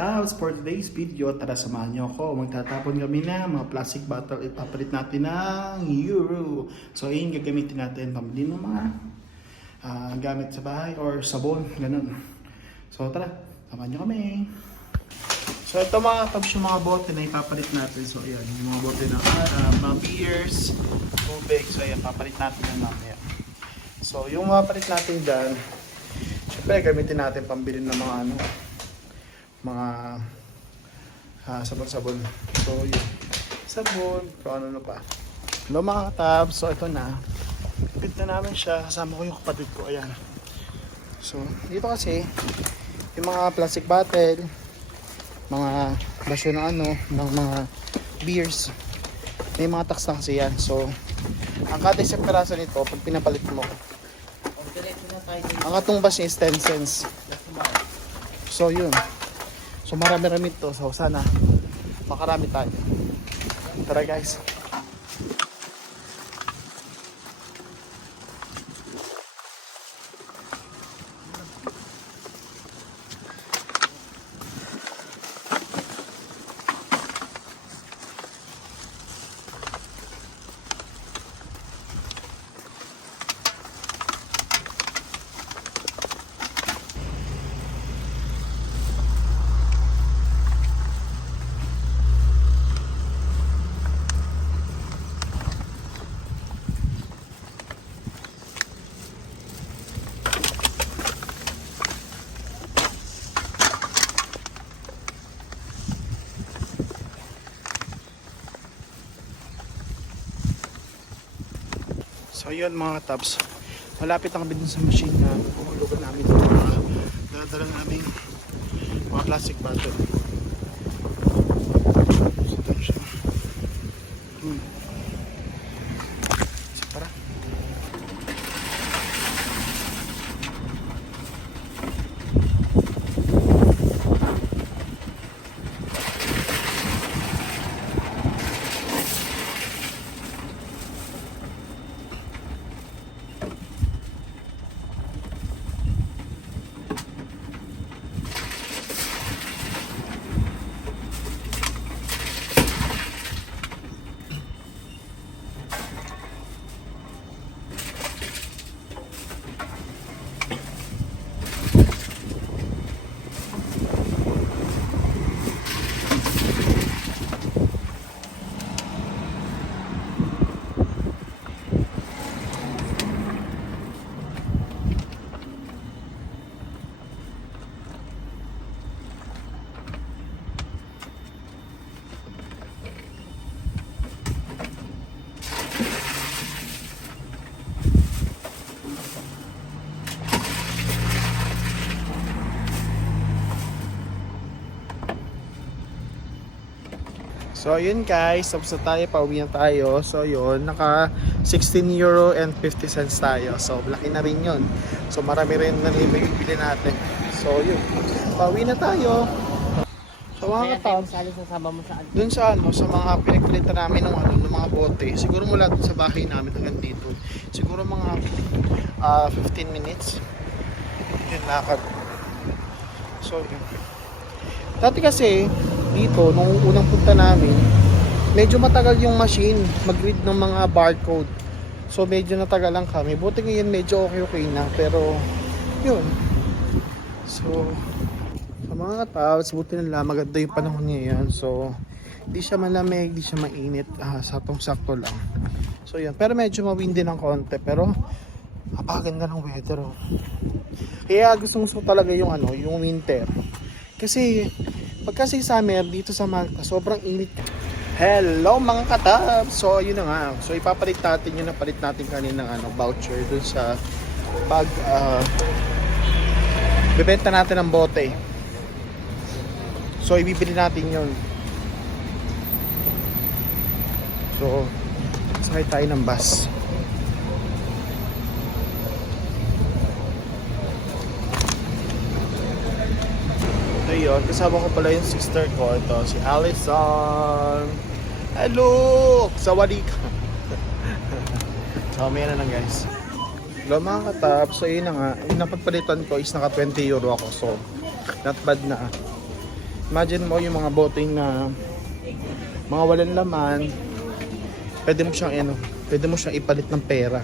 katabs, for today's video, tara samahan niyo ako. Magtatapon kami na mga plastic bottle, ipapalit natin ng euro. So yun, gagamitin natin pambili ng mga gamit sa bahay or sabon, ganun. So tara, samahan niyo kami. So ito mga tabs, yung mga bote na ipapalit natin. So ayan, yung mga bote na mga beers, tubig. So ayan, papalit natin yung mamaya. So yung mga palit natin dyan, syempre gamitin natin pambili ng mga mga sabon-sabon. So yun, sabon, kung ano pa. Hello mga katabs, so ito na. Ipit na namin siya, kasama ko yung kapatid ko, ayan. So dito kasi, yung mga plastic bottle, mga basyo ng ng mga beers, may mga tax na kasi yan. So ang kada isang peraso nito, pag pinapalit mo, ang katumbas niya is 10 cents. So yun. So marami-rami ito. So sana makarami tayo. Tara guys. So yun mga tabs, malapit na kami dun sa machine na puhulugan namin ito, dadala namin mga plastic bottle. So dun siya. So para so yun guys, tapos na tayo, pauwi na tayo. So yun, naka 16 euro and 50 cents tayo. So laki na rin yun. So marami rin na bibili natin. So yun, pauwi na tayo. So mga katabs, dun sa sa mga pinagpilitan namin ng mga bote, siguro mula dun sa bahay namin hanggang dito, siguro mga 15 minutes yun lakad. So yun, dati kasi dito, nung unang punta namin, medyo matagal yung machine mag-read ng mga barcode. So medyo natagal lang kami. Buti ngayon medyo okay na. Pero yun. So sa mga katabs, buti nila maganda yung panahon ngayon. So di siya malamig, di siya mainit, sakto lang. So yun. Pero medyo mawindi ng konti. Pero napakaganda ng weather. Kaya gusto talaga yung yung winter. Kasi pagkasi summer dito sa Malta, sobrang init. Hello mga katab! So yun na nga. So ipapalit natin yung napalit natin kaninang voucher dun sa pag bibenta natin ng bote. So ibibili natin yun. So sakay tayo ng bus. So yun, kasama ko pala yung sister ko. Ito, si Allison. Hello! Sawadi ka. So may na lang guys. Hello mga katab. So yun na nga, yung napagpalitan ko is naka 20 euro ako. So not bad na. Imagine mo yung mga boteng na mga walang laman, pwede mo siyang ano, pwede mo siyang ipalit ng pera.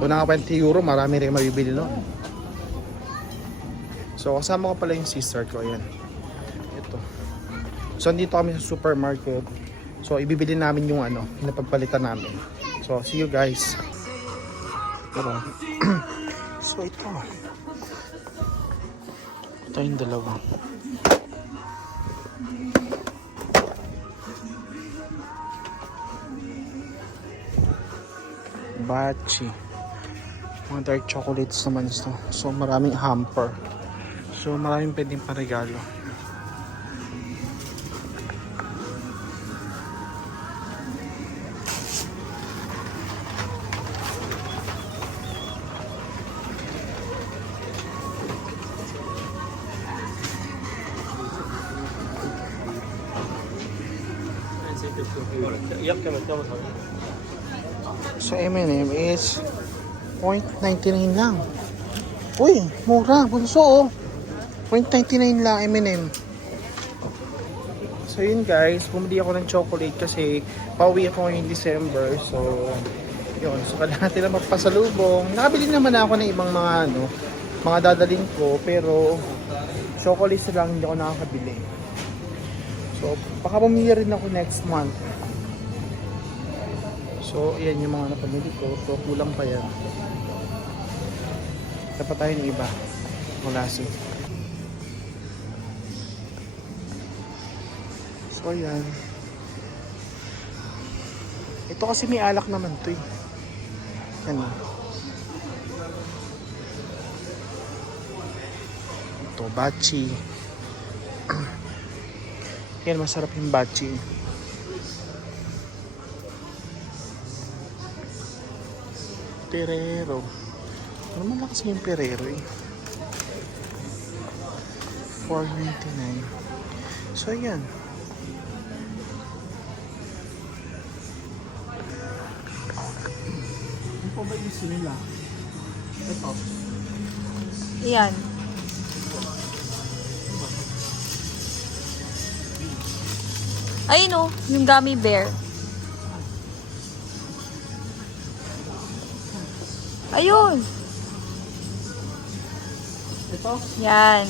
Kung naka 20 euro, marami rin mabibili nun. So kasama ko pala yung sister ko, ayan. Ito. So andito kami sa supermarket. So ibibili namin yung ano, yung napagpalitan namin. So see you guys. Tara. So ito. Ito yung dalawa. Bachi. Mga dark chocolates naman ito. So maraming hamper. So maraming pwedeng paregalo. So M&M is 0.99 lang. Uy, mura. Bunso oh. 0.99 lang M&M. So yun guys, bumili ako ng chocolate kasi pauwi ako ngayong December. So yun, so kailangan natin na magpasalubong. Nakabili naman ako ng ibang mga ano, mga dadalhin ko, pero chocolate lang hindi ako nakakabili. So baka bumili rin ako next month. So ayan yung mga napamili ko. So kulang pa yan. Dapat tayo ng iba. Malasi. So ayan. Ito kasi may alak naman to eh. Ano? Ito, bachi. Yan, masarap yung bachi. Perero. Ano man lang kasi yung Perero eh. 4.99. So ayan. Ano pa ba yung sinila? Ito. Ayan. Ayun o, yung gummy bear. Ayun. Ito? Yan.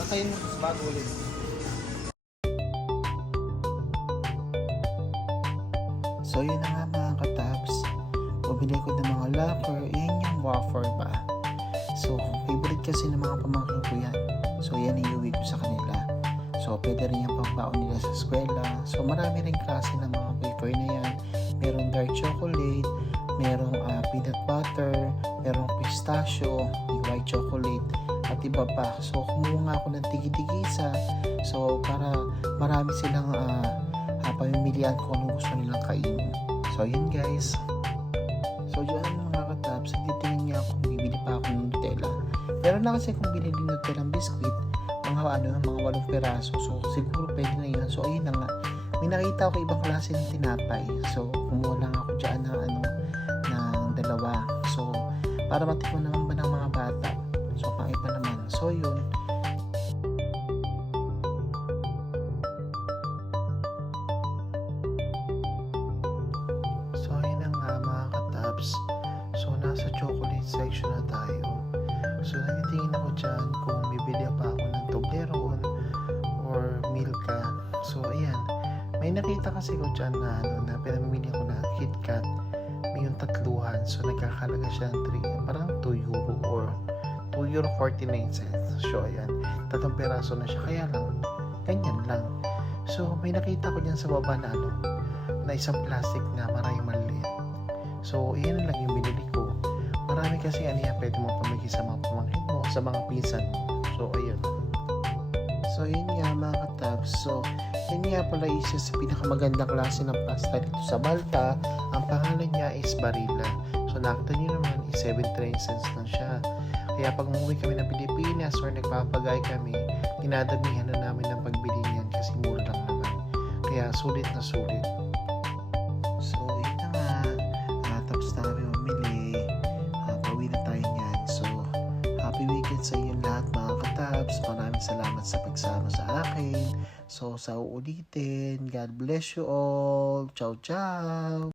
Patayin mo bago ulit. So yun na nga mga katabs. Pumili ko ng mga locker. Yan yung wafer ba. So favorite kasi ng mga pamangkin ko yan. So yan iuwi ko sa kanila. So pwede rin yung pangbaon nila sa eskwela. So marami rin klase ng mga wafer na yan. Merong dark chocolate, merong peanut butter, merong pistachio, yung white chocolate, at iba pa. So kumuha nga ako ng tigi-tigisa. So para marami silang pamimilian kung anong gusto nilang kainin. So yun guys. So yun mga katabs, titingin niya kung bibili pa ako ng Nutella. Meron na kasi kung binili ng Nutella ng biscuit, mga 8 peraso. So siguro pwede na yun. So ayun na nga. May nakita ako ibang klase ng tinapay. So kumuha lang ako dyan ng dalawa. So para matikman naman ba ng mga bata. So pang-iba naman. So yun. So yun na nga mga katabs. So nasa chocolate section na tayo. So nagtitingin ako dyan kung bibili pa ako ng Toblerone or Milka. So ayan. May nakita kasi ko dyan na na pinamimili ko na KitKat. May yung tatluhan. So nagkakalaga siya ng parang 2 euro or 2 euro 49 cents. So ayan. 3 peraso na siya. Kaya lang, ganyan lang. So may nakita ko dyan sa baba na na isang plastic na maraming maliit. So, iyan lang yung binili ko. Marami kasi ano yan, pwede mo pamigay sa mga pamangkin mo, sa mga pinsan mo. So, ayun. So, yun nga mga katabs. So, yun nga pala isa sa pinakamagandang klase ng pasta dito sa Malta. Ang pangalan niya is Barilla. So, nakita nyo naman, is 79 cents lang siya. Kaya pag umuwi kami ng Pilipinas or nagpapagay kami, dinadamihan na namin ng pagbili niyan kasi mura lang naman. Kaya sulit na sulit. So, yun na nga. Tapos na kami mamili. Pauwi na tayo niyan. So, happy weekend sa inyo lahat mga katabs. Maraming salamat sa pagsama sa akin. So, sa uulitin. God bless you all. Ciao, ciao!